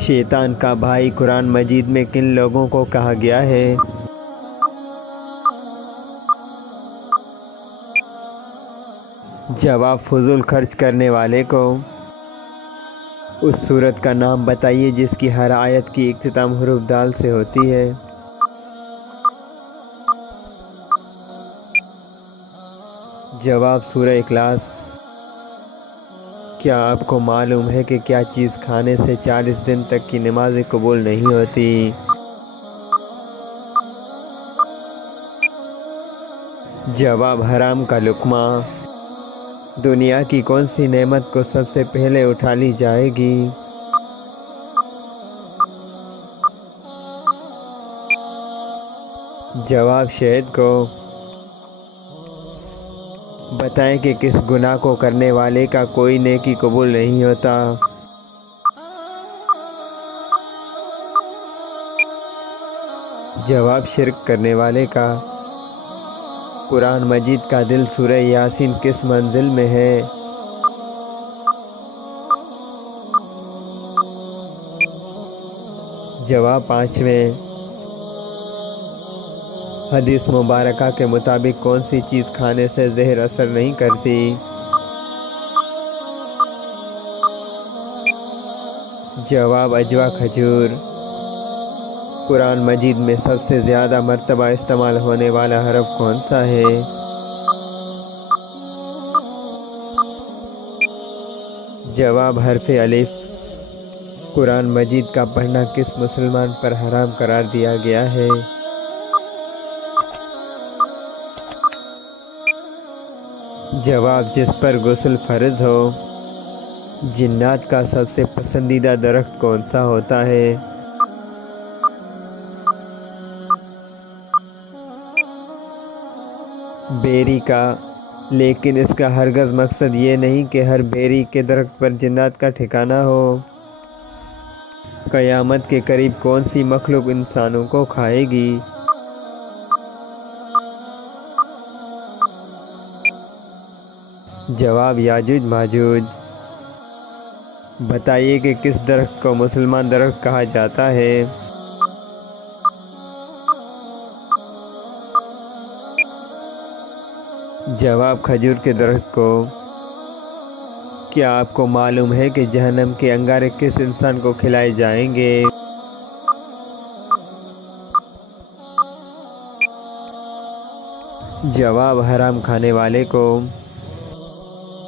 شیطان کا بھائی قرآن مجید میں کن لوگوں کو کہا گیا ہے؟ جواب فضول خرچ کرنے والے کو۔ اس سورت کا نام بتائیے جس کی ہر آیت کی اختتام حروف دال سے ہوتی ہے۔ جواب سورہ اخلاص۔ کیا آپ کو معلوم ہے کہ کیا چیز کھانے سے 40 دن تک کی نمازیں قبول نہیں ہوتی؟ جواب حرام کا لقمہ۔ دنیا کی کون سی نعمت کو سب سے پہلے اٹھا لی جائے گی؟ جواب شہد کو۔ بتائیں کہ کس گناہ کو کرنے والے کا کوئی نیکی قبول نہیں ہوتا؟ جواب شرک کرنے والے کا۔ قرآن مجید کا دل سورہ یاسین کس منزل میں ہے؟ جواب 5ویں۔ حدیث مبارکہ کے مطابق کون سی چیز کھانے سے زہر اثر نہیں کرتی؟ جواب اجوا کھجور۔ قرآن مجید میں سب سے زیادہ مرتبہ استعمال ہونے والا حرف کون سا ہے؟ جواب حرف الف۔ قرآن مجید کا پڑھنا کس مسلمان پر حرام قرار دیا گیا ہے؟ جواب جس پر غسل فرض ہو۔ جنات کا سب سے پسندیدہ درخت کون سا ہوتا ہے؟ بیری کا۔ لیکن اس کا ہرگز مقصد یہ نہیں کہ ہر بیری کے درخت پر جنات کا ٹھکانہ ہو۔ قیامت کے قریب کون سی مخلوق انسانوں کو کھائے گی؟ جواب یاجوج ماجوج۔ بتائیے کہ کس درخت کو مسلمان درخت کہا جاتا ہے؟ جواب کھجور کے درخت کو۔ کیا آپ کو معلوم ہے کہ جہنم کے انگارے کس انسان کو کھلائے جائیں گے؟ جواب حرام کھانے والے کو۔